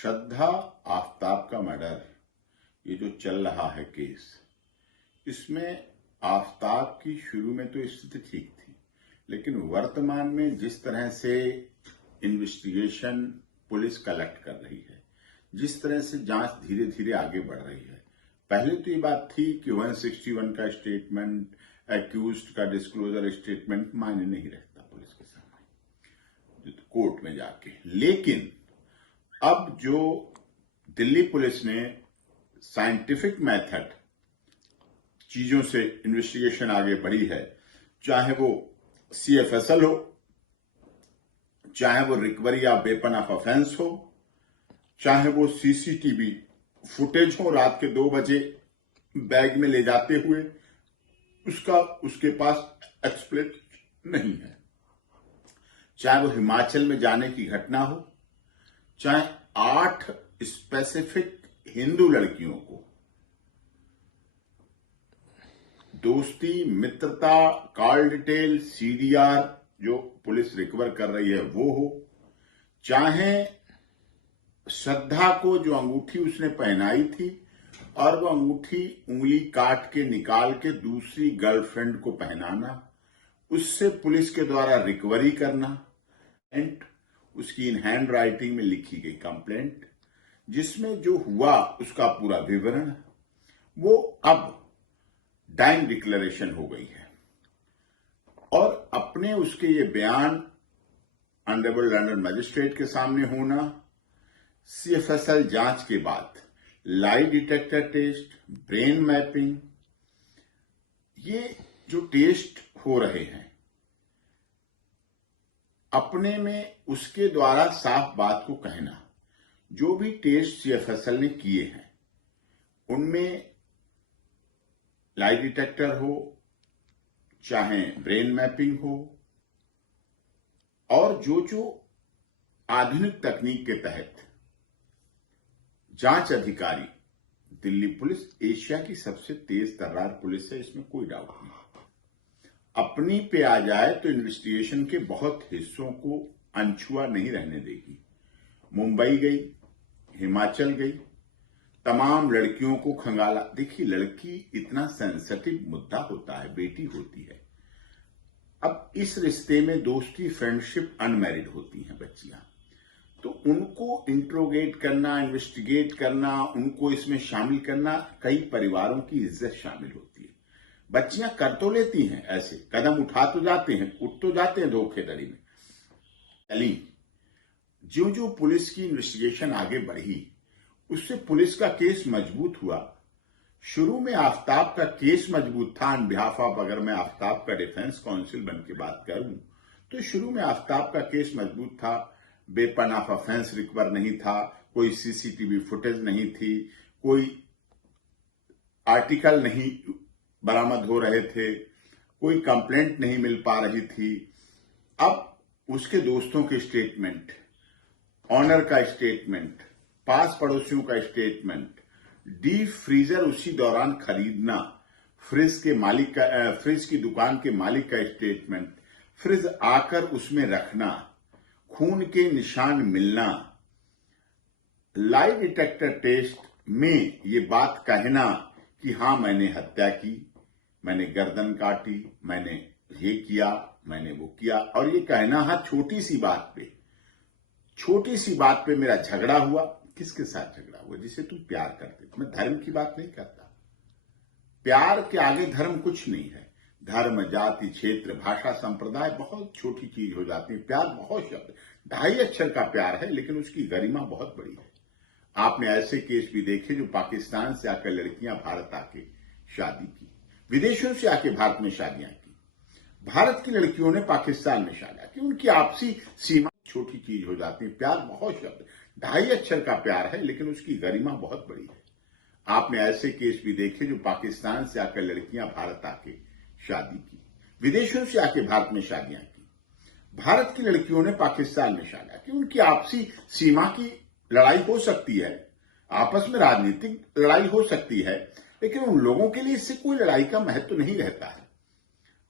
श्रद्धा आफ्ताब का मर्डर, ये जो चल रहा है केस, इसमें आफ्ताब की शुरू में तो स्थिति ठीक थी, लेकिन वर्तमान में जिस तरह से इन्वेस्टिगेशन पुलिस कलेक्ट कर रही है, जिस तरह से जांच धीरे धीरे आगे बढ़ रही है, पहले तो ये बात थी कि 161 का स्टेटमेंट, एक्यूज्ड का डिस्क्लोजर स्टेटमेंट मायने नहीं रखता पुलिस के सामने कोर्ट में जाके। लेकिन अब जो दिल्ली पुलिस ने साइंटिफिक मेथड चीजों से इन्वेस्टिगेशन आगे बढ़ी है, चाहे वो CFSL हो, चाहे वो recovery of weapon of offence हो, चाहे वो CCTV फुटेज हो रात के 2 बजे बैग में ले जाते हुए, उसके पास एक्सप्लेनेशन नहीं है। चाहे वो हिमाचल में जाने की घटना हो, चाहे 8 स्पेसिफिक हिंदू लड़कियों को दोस्ती, मित्रता, कॉल डिटेल, CDR जो पुलिस रिकवर कर रही है वो हो, चाहे श्रद्धा को जो अंगूठी उसने पहनाई थी और वो अंगूठी उंगली काट के निकाल के दूसरी गर्लफ्रेंड को पहनाना, उससे पुलिस के द्वारा रिकवरी करना एंड उसकी इन हैंड राइटिंग में लिखी गई कंप्लेंट, जिसमें जो हुआ उसका पूरा विवरण, वो अब डाइंग डिक्लेरेशन हो गई है। और अपने उसके ये बयान ऑनरेबल लंदन मजिस्ट्रेट के सामने होना, CFSL जांच के बाद lie detector test, brain mapping, ये जो टेस्ट हो रहे हैं, अपने में उसके द्वारा साफ बात को कहना, जो भी टेस्ट CFSL ने किए हैं उनमें लाई डिटेक्टर हो, चाहे ब्रेन मैपिंग हो, और जो आधुनिक तकनीक के तहत जांच अधिकारी, दिल्ली पुलिस एशिया की सबसे तेज तर्रार पुलिस है, इसमें कोई डाउट नहीं। अपनी पे आ जाए तो इन्वेस्टिगेशन के बहुत हिस्सों को अनछुआ नहीं रहने देगी। मुंबई गई, हिमाचल गई, तमाम लड़कियों को खंगाला। देखिए, लड़की इतना सेंसिटिव मुद्दा होता है, बेटी होती है। अब इस रिश्ते में दोस्ती, फ्रेंडशिप, अनमैरिड होती हैं बच्चियां, तो उनको इंट्रोगेट करना, इन्वेस्टिगेट करना, उनको इसमें शामिल करना, कई परिवारों की इज्जत शामिल होती है। बच्चियां कर तो लेती हैं, ऐसे कदम उठा तो जाते हैं, उठ तो जाते हैं धोखेधड़ी में। जो जो पुलिस की इन्वेस्टिगेशन आगे बढ़ी, उससे पुलिस का केस मजबूत हुआ। शुरू में आफ्ताब का केस मजबूत था ऑन बिहाफ ऑफ, अगर मैं आफ्ताब का डिफेंस काउंसिल बन के बात करूं तो शुरू में आफ्ताब का केस मजबूत था। वेपन ऑफ ऑफेंस रिकवर नहीं था, कोई CCTV फुटेज नहीं थी, कोई आर्टिकल नहीं बरामद हो रहे थे, कोई कंप्लेंट नहीं मिल पा रही थी। अब उसके दोस्तों के स्टेटमेंट, ऑनर का स्टेटमेंट, पास पड़ोसियों का स्टेटमेंट, डीप फ्रीजर उसी दौरान खरीदना, फ्रिज की दुकान के मालिक का स्टेटमेंट, फ्रिज आकर उसमें रखना, खून के निशान मिलना, लाई डिटेक्टर टेस्ट में ये बात कहना कि हां मैंने हत्या की, मैंने गर्दन काटी, मैंने ये किया, मैंने वो किया, और ये कहना हाँ छोटी सी बात पे मेरा झगड़ा हुआ। किसके साथ झगड़ा हुआ? जिसे तुम प्यार करते। मैं धर्म की बात नहीं करता, प्यार के आगे धर्म कुछ नहीं है। धर्म, जाति, क्षेत्र, भाषा, संप्रदाय बहुत छोटी चीज हो जाती है। प्यार बहुत शब्द, 2.5 अक्षर का प्यार है, लेकिन उसकी गरिमा बहुत बड़ी है। आपने ऐसे केस भी देखे जो पाकिस्तान से आकर लड़कियां भारत आके शादी की, विदेशों से आके भारत में शादियां की, भारत की लड़कियों ने पाकिस्तान में शादियां की। उनकी आपसी सीमा छोटी चीज हो जाती है। प्यार बहुत शब्द, 2.5 अक्षर का प्यार है, लेकिन उसकी गरिमा बहुत बड़ी है। आपने ऐसे केस भी देखे जो पाकिस्तान से आकर लड़कियां भारत आके शादी की, विदेशों से आके भारत में शादियां की, भारत की लड़कियों ने पाकिस्तान में शादियां की। उनकी आपसी सीमा की लड़ाई हो सकती है, आपस में राजनीतिक लड़ाई हो सकती है, लेकिन उन लोगों के लिए इससे कोई लड़ाई का महत्व नहीं रहता है।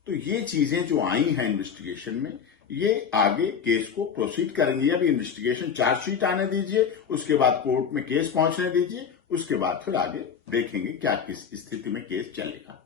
तो ये चीजें जो आई हैं इन्वेस्टिगेशन में, ये आगे केस को प्रोसीड करेंगे। अभी इन्वेस्टिगेशन चार्जशीट आने दीजिए, उसके बाद कोर्ट में केस पहुंचने दीजिए, उसके बाद फिर आगे देखेंगे क्या किस स्थिति में केस चलेगा।